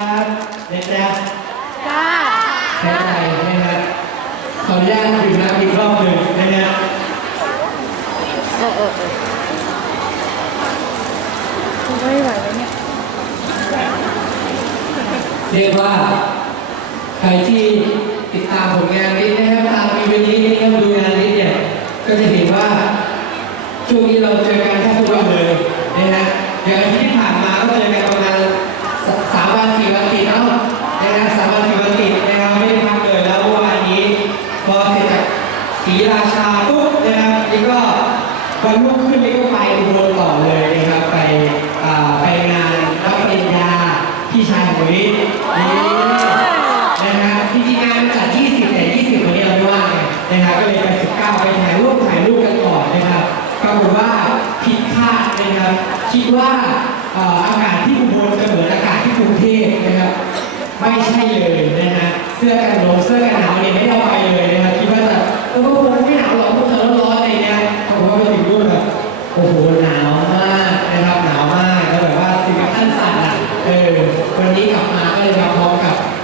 ครับเด็กแล้วจ้าใช้ใจนะฮะขออนุญาตดื่มน้ำอีกรอบหนึ่งนะฮะเออเออเออไม่ไหวแล้วเนี่ย เรียกว่า ใครที่ติดตามผลงานนี้นะครับตามอีเวนต์นี้นะครับดูงานนี้เนี่ย ก็จะเห็นว่า ช่วงนี้เราเจอกันแทบทุกวันเลยนะฮะอย่างที่ผ่านมา ปุ๊บนะครับนี่ก็วันรุ่งขึ้นนี่ก็ไปอุบลต่อเลยนะครับไปไปงานรับปริญญาพี่ชายของวิทย์นี่นะฮะจริงๆงานมันจัด20แต่20วันนี้เราไม่ว่างไงนะครับก็เลยไป19ไปถ่ายรูปถ่ายรูปกันก่อนนะครับปรากฏว่าผิดคาดนะครับคิดว่าเอ่ออากาศที่อุบลจะเหมือนอากาศที่กรุงเทพนะครับ ไม่ใช่เลยนะฮะเสื้อกันหนาวเสื้อ